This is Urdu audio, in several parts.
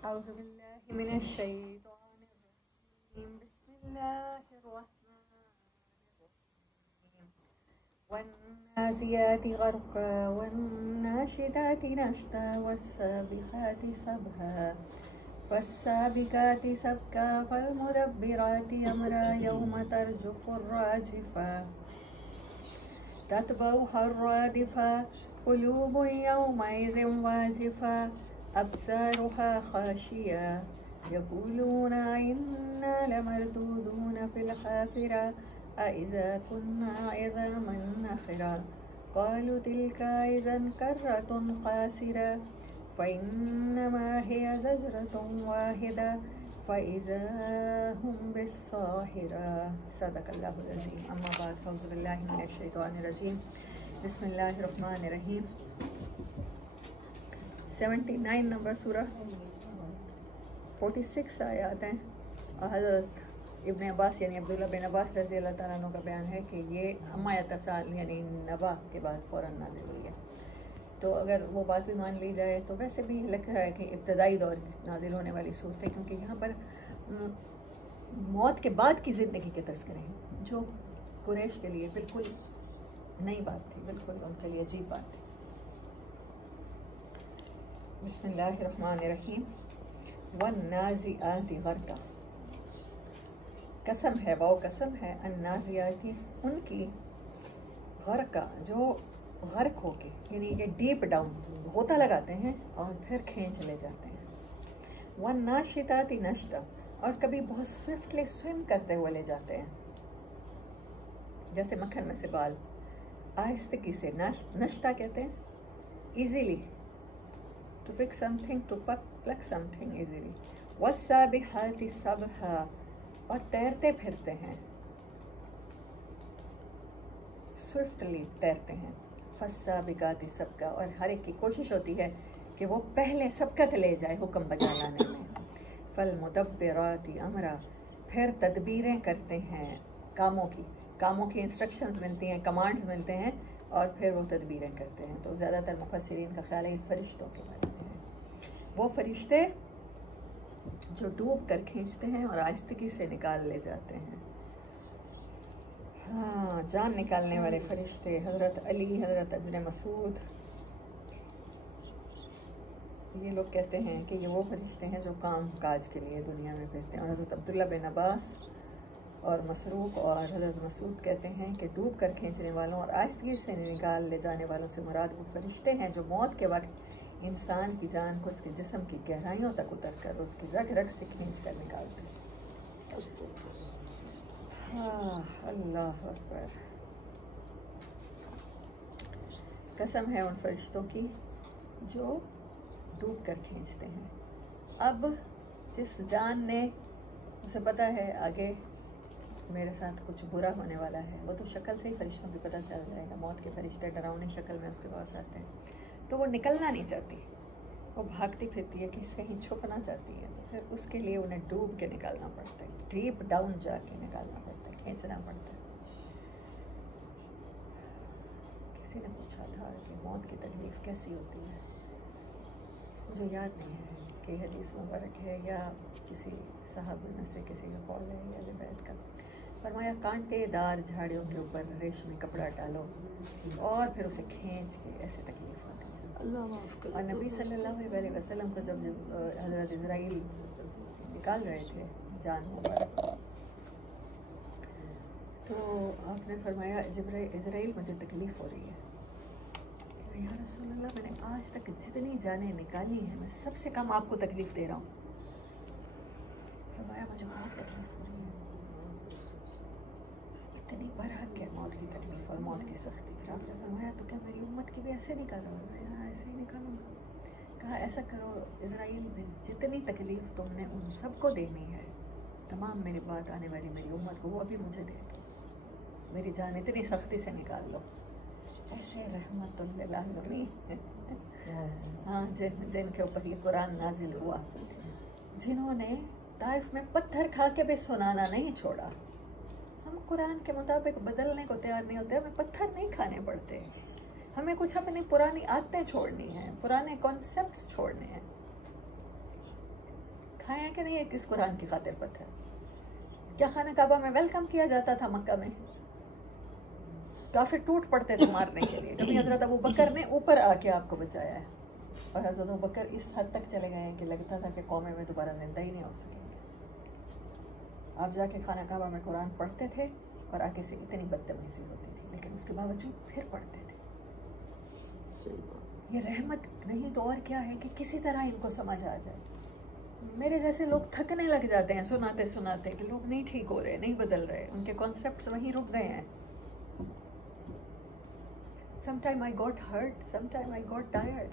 أعوذ بالله من الشيطان الرجيم. بسم الله الرحمن الرحيم. والنازيات غرقا والناشطات نشطا والسابحات سبحا فالسابقات سبقا فالمدبرات أمرا يوم ترجف الراجفة تتبعها الرادفة قلوب يومئذ واجفة أبصارها خاشية يقولون إنا لمردودون في الحافرة أإذا كنا عظاما نخرة قالوا تلك إذا كرة خاسرة فإنما هي زجرة واحدة فإذا هم بالساحرة. صدق اللہ العظیم. اما بعد فاعوذ باللہ من الشیطان الرجیم. بسم اللہ الرحمن الرحیم. 79 نمبر سورہ، 46 آیات ہیں، اور حضرت ابن عباس یعنی عبداللہ بن عباس رضی اللہ تعالیٰ عنہ کا بیان ہے کہ یہ اما یتساءل یعنی نبا کے بعد فوراً نازل ہوئی ہے. تو اگر وہ بات بھی مان لی جائے تو ویسے بھی لگ رہا ہے کہ ابتدائی دور کی نازل ہونے والی صورت ہے، کیونکہ یہاں پر موت کے بعد کی زندگی کے تذکرے ہیں، جو قریش کے لیے بالکل نئی بات تھی، بالکل ان کے لیے عجیب بات تھی. بسم اللہ الرحمن الرحیم. والنازعات غرقا، قسم ہے، واو قسم ہے، النازعاتی ان کی، غرقا جو غرق ہوگی، یعنی کہ ڈیپ ڈاؤن غوطہ لگاتے ہیں اور پھر کھینچ لے جاتے ہیں. والناشطات نشطا، اور کبھی بہت سوئفٹلی سوئم کرتے ہوئے لے جاتے ہیں، جیسے مکھن میں سے بال، آہستگی سے. نشطا کہتے ہیں easily, to pick something, to pluck some thing easily. والسابحات سبحا، اور تیرتے پھرتے ہیں، سوئفٹلی تیرتے ہیں. فالسابقات سبقا، اور ہر ایک کی کوشش ہوتی ہے کہ وہ پہلے سبقت لے جائے حکم بجا لانے میں. فالمدبرات امرا، پھر تدبیریں کرتے ہیں کاموں کی انسٹرکشنز ملتی ہیں، کمانڈز ملتے ہیں، اور پھر وہ تدبیریں کرتے ہیں. تو زیادہ تر مفسرین کا خیال ہے فرشتوں کے بارے میں ہے. وہ فرشتے جو ڈوب کر کھینچتے ہیں اور آہستگی سے نکال لے جاتے ہیں. ہاں، جان نکالنے والے فرشتے، حضرت علی، حضرت ابن مسعود، یہ لوگ کہتے ہیں کہ یہ وہ فرشتے ہیں جو کام کاج کے لیے دنیا میں بھیجتے ہیں. اور حضرت عبداللہ بن عباس اور مسروق اور حضرت مسعود کہتے ہیں کہ ڈوب کر کھینچنے والوں اور آہستگی سے نکال لے جانے والوں سے مراد وہ فرشتے ہیں جو موت کے وقت انسان کی جان کو اس کے جسم کی گہرائیوں تک اتر کر اس کی رگ رگ سے کھینچ کر نکالتے ہیں. ہاں، اللہ اکبر. قسم ہے ان فرشتوں کی جو ڈوب کر کھینچتے ہیں. اب جس جان نے، اسے پتہ ہے آگے میرے ساتھ کچھ برا ہونے والا ہے، وہ تو شکل سے ہی فرشتوں کی پتہ چل جائے گا. موت کے فرشتے ڈراؤنی شکل میں اس کے پاس آتے ہیں، تو وہ نکلنا نہیں چاہتی، وہ بھاگتی پھرتی ہے، کہیں چھپنا چاہتی ہے. تو پھر اس کے لیے انہیں ڈوب کے نکالنا پڑتا ہے، ڈیپ ڈاؤن جا کے نکالنا پڑتا ہے، کھینچنا پڑتا ہے. کسی نے پوچھا تھا کہ موت کی تکلیف کیسی ہوتی ہے، مجھے یاد نہیں ہے کہ حدیث مبارک ہے یا کسی صحابی میں سے کسی کا قول ہے یا اہل بیت کا. فرمایا کانٹے دار جھاڑیوں کے اوپر ریشمی کپڑا ڈالو اور پھر اسے کھینچ کے، ایسے تکلیف ہوتی ہے. اور نبی صلی اللہ علیہ وسلم کو جب حضرت اسرائیل نکال رہے تھے جان مبارک، تو آپ نے فرمایا اسرائیل مجھے تکلیف ہو رہی ہے. یا رسول اللہ، میں نے آج تک جتنی جانیں نکالی ہیں میں سب سے کم آپ کو تکلیف دے رہا ہوں. فرمایا مجھے بہت تکلیف ہو رہی ہے، اتنی برحق ہے موت کی تکلیف اور موت کی سختی. پھر آپ نے فرمایا تو کیا میری امت کی بھی ایسے نکالو گا؟ یہاں ایسے ہی نکالوں گا. کہا ایسا کرو اسرائیل، جتنی تکلیف تم نے ان سب کو دینی ہے، تمام میرے بعد آنے والی میری امت کو، وہ ابھی مجھے دے دو، میری جان اتنی سختی سے نکال لو. ایسے رحمت للعالمین. ہاں، جن کے اوپر یہ قرآن نازل ہوا، جنہوں نے طائف میں پتھر کھا کے بھی سنانا نہیں چھوڑا. ہم قرآن کے مطابق بدلنے کو تیار نہیں ہوتے، ہمیں پتھر نہیں کھانے پڑتے، ہمیں کچھ اپنی پرانی عادتیں چھوڑنی ہیں، پرانے کانسیپٹس چھوڑنے ہیں. کھایا کہ نہیں کس قرآن کی خاطر پتھر؟ کیا خانہ کعبہ میں ویلکم کیا جاتا تھا مکہ میں؟ کافر ٹوٹ پڑتے تھے مارنے کے لیے. کبھی حضرت ابو بکر نے اوپر آ کے آپ کو بچایا ہے, اور حضرت ابو بکر اس حد تک چلے گئے ہیں کہ لگتا تھا کہ قومیں میں دوبارہ زندہ ہی نہیں ہو سکیں گے. آپ جا کے خانہ کعبہ میں قرآن پڑھتے تھے اور آگے سے اتنی بدتمیزی ہوتی تھی, لیکن اس کے باوجود پھر پڑھتے تھے. یہ رحمت نہیں تو اور کیا ہے کہ کسی طرح ان کو سمجھ آ جائے. میرے جیسے لوگ تھکنے لگ جاتے ہیں سناتے سناتے کہ لوگ نہیں ٹھیک ہو رہے, نہیں بدل رہے, ان کے کانسیپٹس وہیں رک گئے ہیں. Sometime I got hurt, sometime I got tired.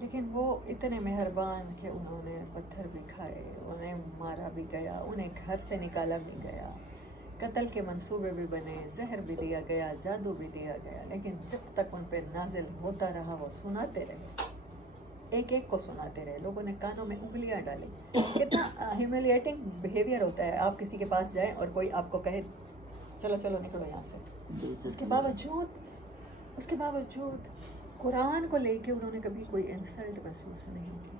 لیکن وہ اتنے مہربان کہ انہوں نے پتھر بھی کھائے, انہیں مارا بھی گیا, انہیں گھر سے نکالا بھی گیا, قتل کے منصوبے بھی بنے, زہر بھی دیا گیا, جادو بھی دیا گیا, لیکن جب تک ان پہ نازل ہوتا رہا وہ سناتے رہے, ایک ایک کو سناتے رہے. لوگوں نے کانوں میں انگلیاں ڈالی. کتنا ہیوملیٹنگ بیہیویئر ہوتا ہے, آپ کسی کے پاس جائیں اور کوئی آپ کو کہے چلو چلو نکلو یہاں سے. اس کے باوجود قرآن کو لے کے انہوں نے کبھی کوئی انسلٹ محسوس نہیں کی.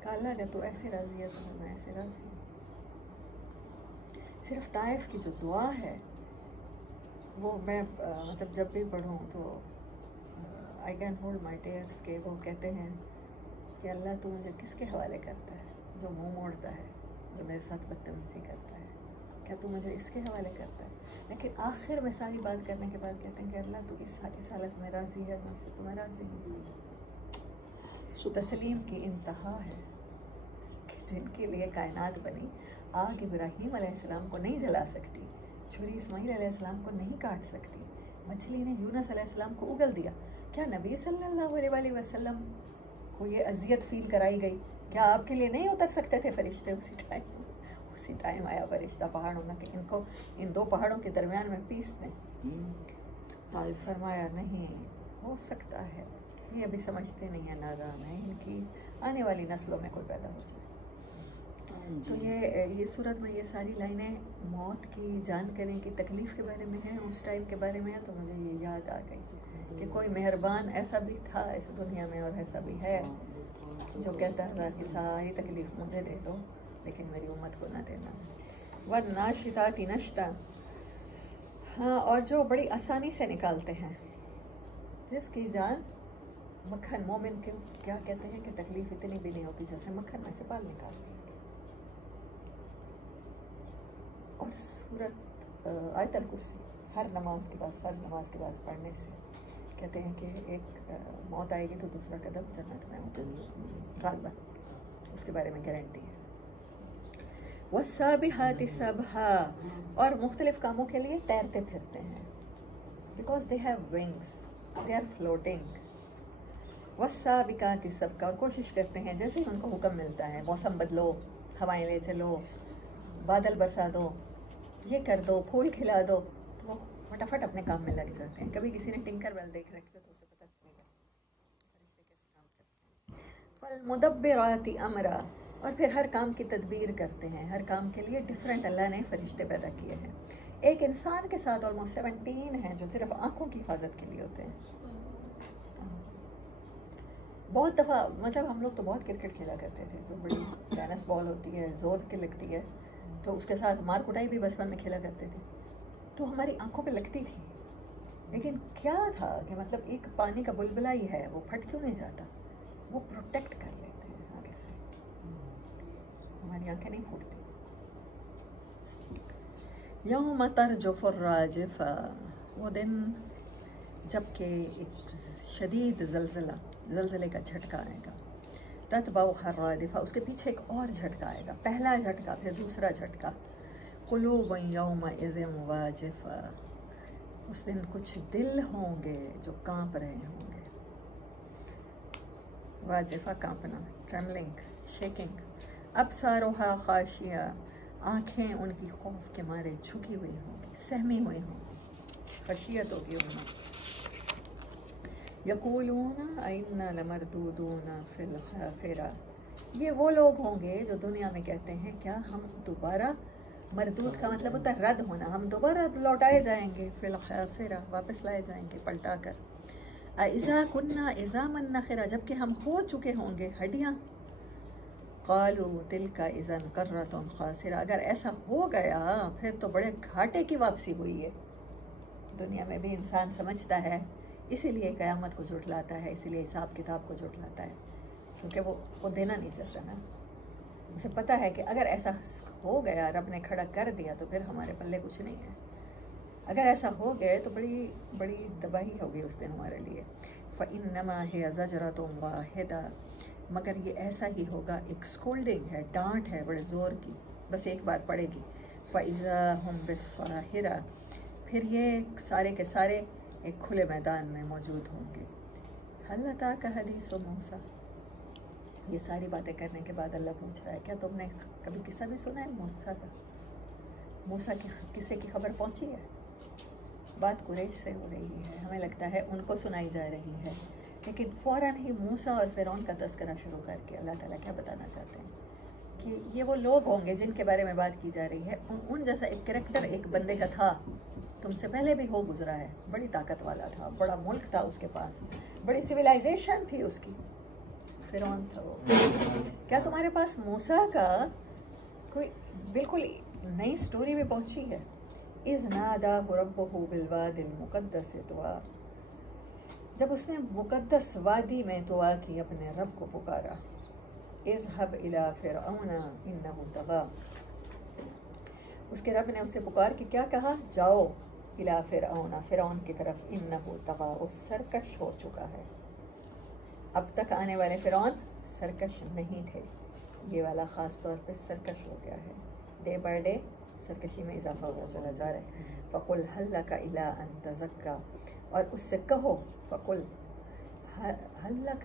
کہا اللہ اگر تو ایسے راضی ہے تو میں ایسے راضی ہوں. صرف طائف کی جو دعا ہے وہ میں مطلب جب بھی پڑھوں تو I can hold my tears, کے وہ کہتے ہیں کہ اللہ تو مجھے کس کے حوالے کرتا ہے جو منہ موڑتا ہے, جو میرے ساتھ بدتمیزی کرتا ہے, کیا تو مجھے اس کے حوالے کرتا ہے؟ لیکن آخر میں ساری بات کرنے کے بعد کہتے ہیں کہ اللہ تو اس حالت میں راضی ہے, میں اس سے تمہیں راضی ہوں. تسلیم کی انتہا ہے کہ جن کے لیے کائنات بنی, آگ ابراہیم علیہ السلام کو نہیں جلا سکتی, چھری اسماعیل علیہ السلام کو نہیں کاٹ سکتی, مچھلی نے یونس علیہ السلام کو اگل دیا. کیا نبی صلی اللہ علیہ وسلم کو یہ اذیت فیل کرائی گئی؟ کیا آپ کے لیے نہیں اتر سکتے تھے فرشتے اسی ٹائم آیا فرشتہ پہاڑوں میں کہ ان کو ان دو پہاڑوں کے درمیان میں پیس دیں. فرمایا نہیں ہو سکتا ہے, یہ ابھی سمجھتے نہیں ہیں, نادان ہیں, ان کی آنے والی نسلوں میں کوئی پیدا ہو جائے. تو یہ صورت میں یہ ساری لائنیں موت کی, جان کرنے کی تکلیف کے بارے میں ہیں, اس ٹائم کے بارے میں ہے. تو مجھے یہ یاد آ گئی کہ کوئی مہربان ایسا بھی تھا اس دنیا میں, اور ایسا بھی ہے جو کہتا تھا کہ ساری تکلیف مجھے دے دو لیکن میری امت کو نہ دینا. وَالنَّاشِطَاتِ نَشْطًا, ہاں, اور جو بڑی آسانی سے نکالتے ہیں, جس کی جان مکھن, مومن کے کیا کہتے ہیں کہ تکلیف اتنی بھی نہیں ہوتی جیسے مکھن میں سے بال نکال دیں گے. اور سورت آیت الکرسی ہر نماز کے بعد, فرض نماز کے بعد پڑھنے سے کہتے ہیں کہ ایک موت آئے گی تو دوسرا قدم جنت میں ہوگا غالباً, اس کے بارے میں گارنٹی ہے. وَالسَّابِحَاتِ سَبْحًا, اور مختلف کاموں کے لیے تیرتے پھرتے ہیں, because they have wings, they are floating. وَالسَّابِقَاتِ سَبْقًا, اور کوشش کرتے ہیں جیسے ہی ان کو حکم ملتا ہے, موسم بدلو, ہوائیں لے چلو, بادل برسا دو, یہ کر دو, پھول کھلا دو, تو وہ فٹافٹ اپنے کام میں لگ جاتے ہیں. کبھی کسی نے ٹنکر بیل دیکھ رکھی ہو تو اسے پتہ چلے گا فرشتے کیسے کام کرتے ہیں. فَالْمُدَبِّرَاتِ أَمْرًا, اور پھر ہر کام کی تدبیر کرتے ہیں. ہر کام کے لیے ڈیفرنٹ اللہ نے فرشتے پیدا کیے ہیں. ایک انسان کے ساتھ آلموسٹ 17 ہیں جو صرف آنکھوں کی حفاظت کے لیے ہوتے ہیں. بہت دفعہ مطلب ہم لوگ تو بہت کرکٹ کھیلا کرتے تھے, تو بڑی ٹینس بال ہوتی ہے, زور کی لگتی ہے, تو اس کے ساتھ مار کٹائی بھی بچپن میں کھیلا کرتے تھے, تو ہماری آنکھوں پہ لگتی تھی. لیکن کیا تھا کہ مطلب ایک پانی کا بلبلا ہی ہے, وہ پھٹ کیوں نہیں جاتا, وہ پروٹیکٹ کر لیتے ہیں آگے سے, ہماری آنکھیں نہیں پھوٹتی. یوم ترجف الراجفہ, وہ دن جب کہ ایک شدید زلزلے کا جھٹکا آئے گا. تتبعها الرادفہ, اس کے پیچھے ایک اور جھٹکا آئے گا, پہلا جھٹکا پھر دوسرا جھٹکا. قلوب یومئذ واجفہ, اس دن کچھ دل ہوں گے جو کانپ رہے ہوں گے. واجفہ کانپنا, ٹریملنگ, شیکنگ. ابصارها خاشعہ, آنکھیں ان کی خوف کے مارے جھکی ہوئی ہوں گی, سہمی ہوئی ہوں گی, خشیت ہوگی ان میں. یقولون انا لمردودون فی الحافرہ, یہ وہ لوگ ہوں گے جو دنیا میں کہتے ہیں کیا ہم دوبارہ, مردود کا مطلب ہوتا ہے رد ہونا, ہم دوبارہ لوٹائے جائیں گے, فی الحافرہ, واپس لائے جائیں گے پلٹا کر. اذا کنا عظاما نخرا، جب کہ ہم ہو چکے ہوں گے ہڈیاں. قالوا تلک اذا کرۃ خاسرہ، اگر ایسا ہو گیا پھر تو بڑے گھاٹے کی واپسی ہوئی ہے. دنیا میں بھی انسان سمجھتا ہے، اسی لیے قیامت کو جھٹلاتا ہے، اسی لیے حساب کتاب کو جھٹلاتا ہے، کیونکہ وہ دینا نہیں چاہتا نا. اسے پتہ ہے کہ اگر ایسا ہو گیا، رب نے کھڑا کر دیا تو پھر ہمارے پلے کچھ نہیں ہے. اگر ایسا ہو گئے تو بڑی بڑی تباہی ہوگی اس دن ہمارے لیے. فَإِنَّمَا هِيَ زَجْرَةٌ وَاحِدَةٌ، مگر یہ ایسا ہی ہوگا، ایک سکولڈنگ ہے، ڈانٹ ہے بڑے زور کی، بس ایک بار پڑے گی. فَإِذَا هُمْ بِالصَّاهِرَةِ، پھر یہ سارے کے سارے ایک کھلے میدان میں موجود ہوں گے. هَلْ أَتَاكَ حَدِيثُ مُوسَىٰ، یہ ساری باتیں کرنے کے بعد اللہ پوچھ رہا ہے کیا تم نے کبھی قصہ بھی سنا ہے موسیٰ کا؟ موسیٰ کی قصے کی خبر پہنچی ہے؟ بات قریش سے ہو رہی ہے، ہمیں لگتا ہے ان کو سنائی جا رہی ہے، لیکن فوراً ہی موسیٰ اور فرعون کا تذکرہ شروع کر کے اللہ تعالیٰ کیا بتانا چاہتے ہیں کہ یہ وہ لوگ ہوں گے جن کے بارے میں بات کی جا رہی ہے. ان جیسا ایک کریکٹر ایک بندے کا تھا، تم سے پہلے بھی ہو گزرا ہے، بڑی طاقت والا تھا، بڑا ملک تھا اس کے پاس، بڑی سویلائزیشن تھی اس کی. فرعون تھا وہ. کیا تمہارے پاس موسیٰ کا کوئی بالکل نئی سٹوری بھی پہنچی ہے؟ اذ ناداہ ربہ بالواد المقدس طویٰ، جب اس نے مقدس وادی میں طویٰ کی اپنے رب کو پکارا. اذهب الی فرعون انہ طغیٰ، اس کے رب نے اسے پکار کے کیا کہا؟ جاؤ الی فرعون، فرعون کی طرف، انہ طغیٰ، وہ سرکش ہو چکا ہے. اب تک آنے والے فرعون سرکش نہیں تھے، یہ والا خاص طور پہ سرکش ہو گیا ہے. ڈے بائی ڈے سرکشی میں اضافہ ہوتا چلا جا رہا ہے. فَقُلْ هَلْ لَكَ إِلَىٰ أَن تَزَكَّىٰ، اور اس سے کہو، فَقُلْ هَلْ لَكَ،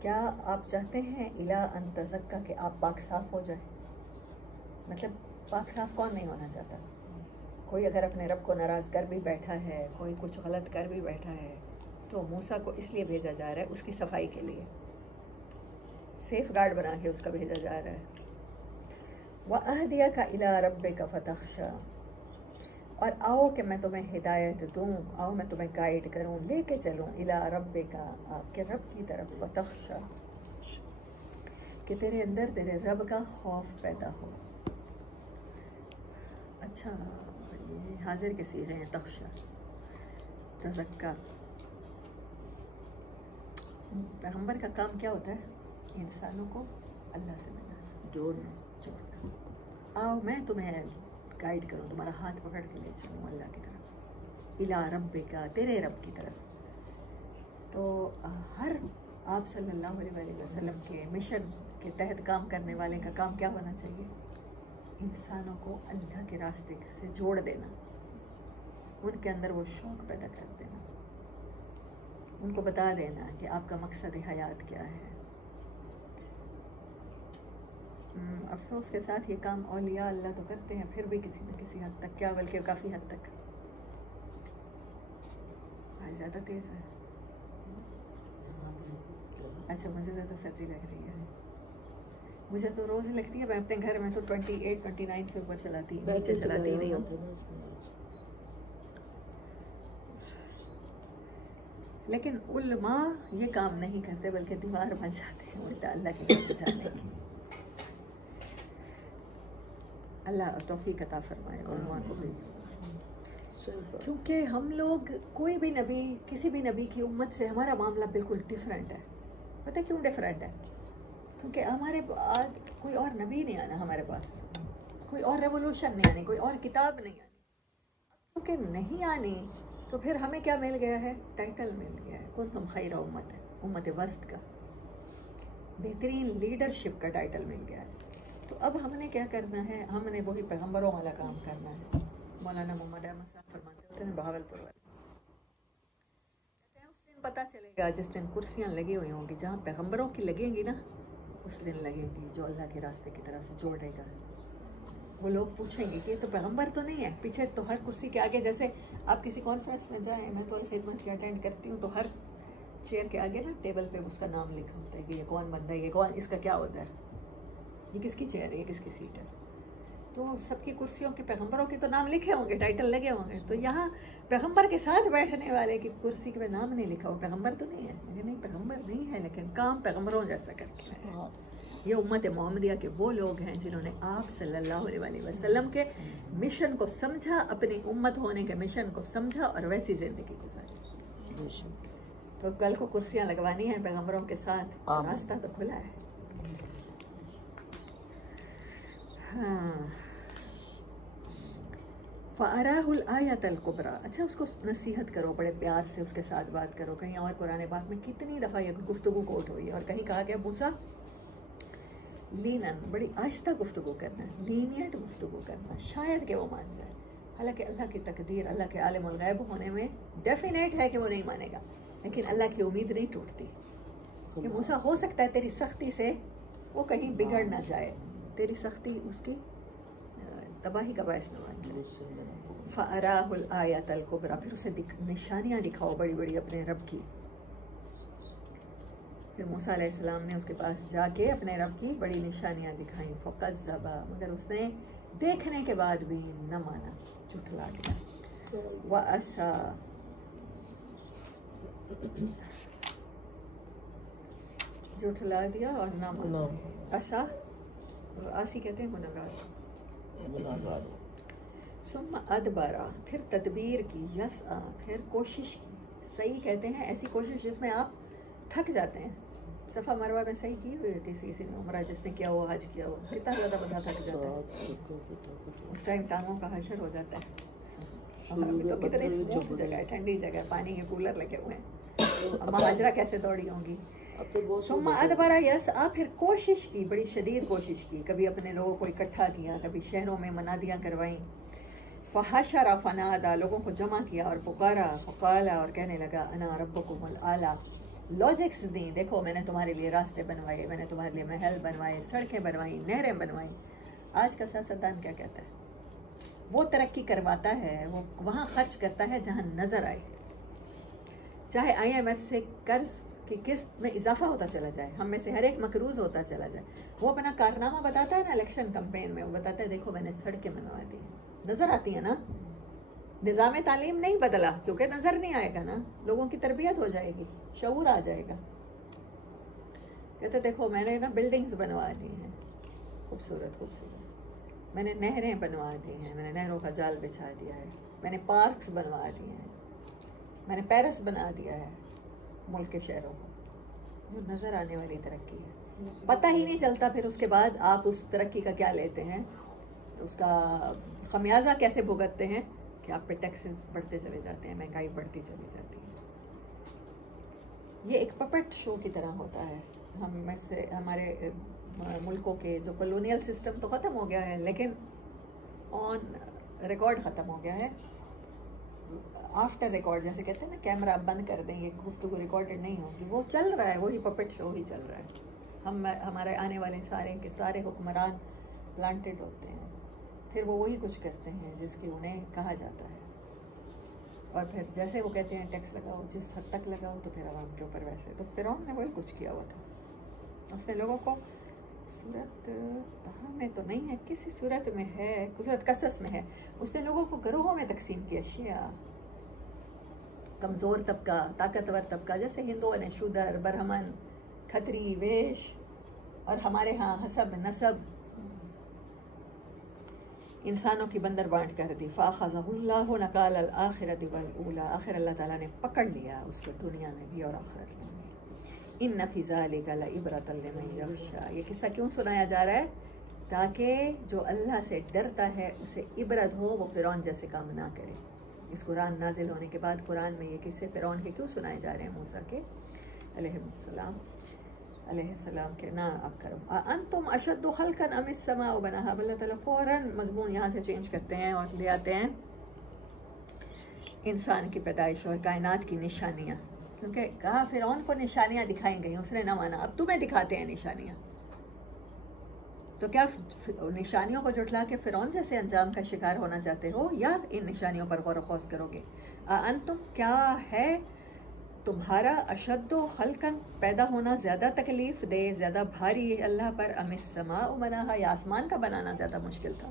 کیا آپ چاہتے ہیں، إِلَىٰ أَن تَزَكَّىٰ، کہ آپ پاک صاف ہو جائیں. مطلب پاک صاف کون نہیں ہونا چاہتا؟ کوئی اگر اپنے رب کو ناراض کر بھی بیٹھا ہے، کوئی کچھ غلط کر بھی بیٹھا ہے، تو موسیٰ کو اس لیے بھیجا جا رہا ہے اس کی صفائی کے لیے، سیف گارڈ بنا کے اس کا بھیجا جا رہا ہے. وَأَهْدِيَكَ إِلَىٰ رَبِّكَ فَتَخْشَىٰ، اور آؤ کہ میں تمہیں ہدایت دوں، آؤ میں تمہیں گائیڈ کروں، لے کے چلوں، إِلَىٰ رَبِّكَ، آپ کے رب کی طرف، فَتَخْشَىٰ، کہ تیرے اندر تیرے رب کا خوف پیدا ہو. اچھا، یہ حاضر کے صیغے ہیں، تخشا، تزکا. پیغمبر کا کام کیا ہوتا ہے؟ انسانوں کو اللہ سے ملانا، جوڑنا. آؤ میں تمہیں گائیڈ کروں، تمہارا ہاتھ پکڑ کے لے چلوں اللہ کی طرف، الی ربک، تیرے رب کی طرف. تو ہر آپ صلی اللہ علیہ وآلہ وسلم کے مشن کے تحت کام کرنے والے کا کام کیا ہونا چاہیے؟ انسانوں کو اللہ کے راستے سے جوڑ دینا، ان کے اندر وہ شوق پیدا کر دینا، ان کو بتا دینا کہ آپ کا مقصد حیات کیا ہے. افسوس کے ساتھ یہ کام اولیاء اللہ تو کرتے ہیں، پھر بھی کسی نہ کسی حد تک، کیا بلکہ کافی حد تک. آج زیادہ تیز ہے. اچھا، مجھے زیادہ سردی لگ رہی ہے. مجھے تو روز لگتی ہے، میں اپنے گھر میں تو 28 29 سے اوپر چلاتی، نیچے چلاتی نہیں ہوں. لیکن علماء یہ کام نہیں کرتے، بلکہ دیوار بن جاتے ہیں الٹا اللہ کی طرف جانے کی. اللہ توفیق عطا فرمائے علماء کو بھی. کیونکہ ہم لوگ کوئی بھی نبی، کسی بھی نبی کی امت سے ہمارا معاملہ بالکل ڈیفرنٹ ہے. پتہ کیوں ڈیفرنٹ ہے؟ کیونکہ ہمارے بعد کوئی اور نبی نہیں آنا، ہمارے پاس کوئی اور ریولوشن نہیں آنی، کوئی اور کتاب نہیں آنی. کیونکہ نہیں آنی تو پھر ہمیں کیا مل گیا ہے؟ ٹائٹل مل گیا ہے، کنتم خیر امت، امت وسط کا، بہترین لیڈرشپ کا ٹائٹل مل گیا ہے. تو اب ہم نے کیا کرنا ہے؟ ہم نے وہی پیغمبروں والا کام کرنا ہے. مولانا محمد احمد صاحب فرماتے ہوتے ہیں بہاولپور والے، کہتے ہیں اس دن پتہ چلے گا جس دن کرسیاں لگی ہوئی ہوں گی، جہاں پیغمبروں کی لگیں گی نا، اس دن لگیں گی جو اللہ کے راستے کی طرف جوڑے گا. وہ لوگ پوچھیں گے کہ یہ تو پیغمبر تو نہیں ہے. پیچھے تو ہر کرسی کے آگے، جیسے آپ کسی کانفرنس میں جائیں، میں تو الخدمت کی اٹینڈ کرتی ہوں، تو ہر چیئر کے آگے نا ٹیبل پہ اس کا نام لکھا ہوتا ہے کہ یہ کون بندہ ہے، یہ کون، اس کا کیا ہوتا ہے، یہ کس کی چیئر ہے، یہ کس کی سیٹ ہے. تو سب کی کرسیوں کے پیغمبروں کے تو نام لکھے ہوں گے, ٹائٹل لگے ہوں گے, تو یہاں پیغمبر کے ساتھ بیٹھنے والے کی کرسی کے نام نہیں لکھا ہو, پیغمبر تو نہیں ہے, نہیں پیغمبر نہیں ہے لیکن کام پیغمبروں جیسا کرتے ہیں. یہ امت محمدیہ کے وہ لوگ ہیں جنہوں نے آپ صلی اللہ علیہ وسلم کے مشن کو سمجھا, اپنی امت ہونے کے مشن کو سمجھا اور ویسی زندگی گزاری. تو کل کو کرسیاں لگوانی ہیں پیغمبروں کے ساتھ, راستہ تو کھلا ہے. ہاں, فَأَرَاهُ الْآيَةَ الْكُبْرَى. اچھا اس کو نصیحت کرو, بڑے پیار سے اس کے ساتھ بات کرو. کہیں اور قرآن پاک میں کتنی دفعہ یہ گفتگو کوٹ ہوئی ہے, اور کہیں کہا گیا موسیٰ لینن, بڑی آہستہ گفتگو کرنا, لینیٹ گفتگو کرنا, شاید کہ وہ مان جائے. حالانکہ اللہ کی تقدیر, اللہ کے عالم الغیب ہونے میں ڈیفینیٹ ہے کہ وہ نہیں مانے گا, لیکن اللہ کی امید نہیں ٹوٹتی کہ موسیٰ ہو سکتا ہے تیری سختی سے وہ کہیں بگڑ نہ جائے, تیری سختی اس کی تباہی کا باعث نہ بن جائے. فَأَرَاهُ الْآيَةَ الْكُبْرَى, پھر اسے نشانیاں دکھاؤ بڑی بڑی اپنے رب کی. پھر موسیٰ علیہ السلام نے اس کے پاس جا کے اپنے رب کی بڑی نشانیاں دکھائیں. فَكَذَّبَ, مگر اس نے دیکھنے کے بعد بھی نہ مانا, جھٹلا دیا. وَأَسَىٰ, جھٹلا دیا اور نہ مانا. اسا, آسی کہتے ہیں گناہگار. ثم ادبرا, پھر تدبیر کی. یسعی, پھر کوشش کی. صحیح کہتے ہیں ایسی کوشش جس میں آپ تھک جاتے ہیں. صفا مروہ میں صحیح کی ہوئی ہے کسی نے عمرہ جس نے کیا ہوا, حج کیا ہوا, کتنا زیادہ بندہ تھک جاتا ہے اس ٹائم, ٹانگوں کا حشر ہو جاتا ہے. اور ابھی تو کتنی اسموتھ جگہ ہے, ٹھنڈی جگہ, پانی کے کولر لگے ہوئے ہیں. اما ہاجرہ کیسے دوڑی ہوں گی. ثم ادبرا یسعی, پھر کوشش کی, بڑی شدید کوشش کی. کبھی اپنے لوگوں کو اکٹھا کیا, کبھی شہروں میں منادیاں کروائیں. فحشر فنادا, لوگوں کو جمع کیا اور پکارا. فقال, اور کہنے لگا انا ربکم الاعلی, لاجکس دیں, دیکھو میں نے تمہارے لیے راستے بنوائے, میں نے تمہارے لیے محل بنوائے, سڑکیں بنوائیں, نہریں بنوائیں. آج کا سیاستدان کیا کہتا ہے؟ وہ ترقی کرواتا ہے, وہ وہاں خرچ کرتا ہے جہاں نظر آئے, چاہے IMF سے قرض کی قسط میں اضافہ ہوتا چلا جائے, ہم میں سے ہر ایک مقروض ہوتا چلا جائے. وہ اپنا کارنامہ بتاتا ہے نا الیکشن کمپین میں, وہ بتاتا ہے دیکھو میں نے سڑکیں بنوا دی ہیں, نظر آتی ہے نا. نظام تعلیم نہیں بدلا کیونکہ نظر نہیں آئے گا نا, لوگوں کی تربیت ہو جائے گی, شعور آ جائے گا. کہتے دیکھو میں نے نا بلڈنگز بنوا دی ہیں, خوبصورت خوبصورت, میں نے نہریں بنوا دی ہیں, میں نے نہروں کا جال بچھا دیا ہے, میں نے پارکس بنوا دیے ہیں, میں نے پیرس بنا دیا ہے ملک کے شہروں کو. جو نظر آنے والی ترقی ہے, پتہ ہی نہیں چلتا پھر اس کے بعد آپ اس ترقی کا کیا لیتے ہیں, اس کا خمیازہ کیسے بھگتتے ہیں کہ آپ پہ ٹیکسز بڑھتے چلے جاتے ہیں, مہنگائی بڑھتی چلی جاتی ہے. یہ ایک پپٹ شو کی طرح ہوتا ہے. ہم میں سے ہمارے ملکوں کے جو کلونیل سسٹم تو ختم ہو گیا ہے, لیکن آن ریکارڈ ختم ہو گیا ہے. آفٹر ریکارڈ جیسے کہتے ہیں نا, کیمرہ آپ بند کر دیں, یہ گفتگو ریکارڈڈ نہیں ہوگی, وہ چل رہا ہے, وہی پپٹ شو ہی چل رہا ہے. ہمارے آنے والے سارے کے سارے حکمران پلانٹڈ ہوتے ہیں, پھر وہ وہی کچھ کرتے ہیں جس کی انہیں کہا جاتا ہے, اور پھر جیسے وہ کہتے ہیں ٹیکس لگاؤ, جس حد تک لگاؤ تو پھر عوام کے اوپر ویسے. تو فرعون نے وہی کچھ کیا ہوا تھا, اس نے لوگوں کو صورت تہا میں تو نہیں ہے, کسی صورت میں ہے, صورت قصص میں ہے, اس نے لوگوں کو گروہوں میں تقسیم کیا. شیعہ, کمزور طبقہ, طاقتور طبقہ, جیسے ہندوؤں نے شودر, برہمن, کھتری, ویش, اور ہمارے ہاں حسب نسب, انسانوں کی بندر بانٹ کر دی. فَأَخَذَهُ اللَّهُ نَكَالَ الْآخِرَةِ وَالْأُولَىٰ, آخر اللہ تعالیٰ نے پکڑ لیا اس کو دنیا میں بھی اور آخرت میں بھی. إِنَّ فِي ذَلِكَ لَعِبْرَةً لِمَن يَخْشَىٰ, یہ قصہ کیوں سنایا جا رہا ہے؟ تاکہ جو اللہ سے ڈرتا ہے اسے عبرت ہو, وہ فرعون جیسے کام نہ کرے. اس قرآن نازل ہونے کے بعد قرآن میں یہ قصے فرعون کے کیوں سنائے جا رہے ہیں, موسیٰ کے علیہ السلام کے نہ اب کرو. انتم اشد خلقا ام السماء بناها, اللہ تعالیٰ فوراً مضمون یہاں سے چینج کرتے ہیں اور لے آتے ہیں انسان کی پیدائش اور کائنات کی نشانیاں, کیونکہ کہا فرعون کو نشانیاں دکھائیں گئی, اس نے نہ مانا, اب تمہیں دکھاتے ہیں نشانیاں. تو کیا نشانیوں کو جھٹلا کے فرعون جیسے انجام کا شکار ہونا چاہتے ہو, یا ان نشانیوں پر غور و خوض کرو گے؟ انتم, کیا ہے تمہارا, اشد و خلقن, پیدا ہونا زیادہ تکلیف دہ, زیادہ بھاری اللہ پر, ام السماء بناها, یا آسمان کا بنانا زیادہ مشکل تھا.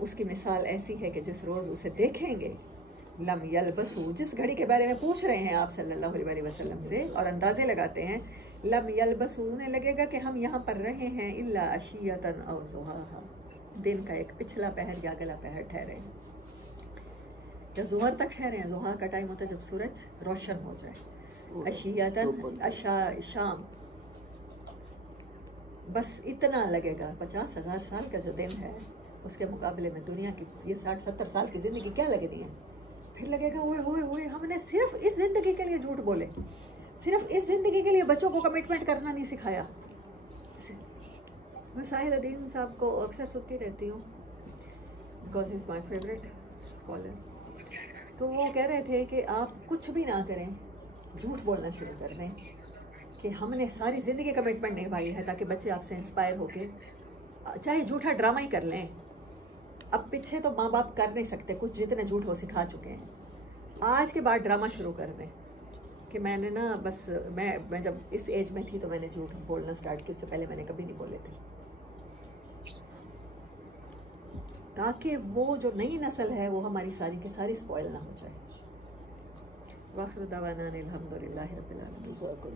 اس کی مثال ایسی ہے کہ جس روز اسے دیکھیں گے لم یلبسو، جس گھڑی کے بارے میں پوچھ رہے ہیں آپ صلی اللہ علیہ وسلم سے اور اندازے لگاتے ہیں، لم یلبسو انہیں لگے گا کہ ہم یہاں پر رہے ہیں الا عشیۃ او ضحاہا، دن کا ایک پچھلا پہر یا اگلا پہر ٹھہرے یا ظہر تک ٹھہرے ہیں. ظہر کا ٹائم ہوتا ہے جب سورج روشن ہو جائے. عشیۃ شام، بس اتنا لگے گا. 50,000 سال کا جو دن ہے اس کے مقابلے میں دنیا کی یہ 60-70 سال کی زندگی کیا لگنی ہے. پھر لگے گا ہوئے ہم نے صرف اس زندگی کے لیے جھوٹ بولے، صرف اس زندگی کے لیے بچوں کو کمٹمنٹ کرنا نہیں سکھایا. میں ساحر الدین صاحب کو اکثر سنتی رہتی ہوں because is my favourite scholar. تو وہ کہہ رہے تھے کہ آپ کچھ بھی نہ کریں، جھوٹ بولنا شروع کر دیں کہ ہم نے ساری زندگی کمٹمنٹ نبھائی ہے، تاکہ بچے آپ سے انسپائر ہو کے چاہے جھوٹا ڈرامہ ہی کر لیں. اب پیچھے تو ماں باپ کر نہیں سکتے کچھ، جتنے جھوٹ وہ سکھا چکے ہیں. آج کے بعد ڈرامہ شروع کر دیں کہ میں نے نا بس میں جب اس ایج میں تھی تو میں نے جھوٹ بولنا سٹارٹ کیا، اس سے پہلے میں نے کبھی نہیں بولے تھے، تاکہ وہ جو نئی نسل ہے وہ ہماری ساری کی ساری سپوائل نہ ہو جائے. وآخر دعوانا الحمدللہ رب العالمین.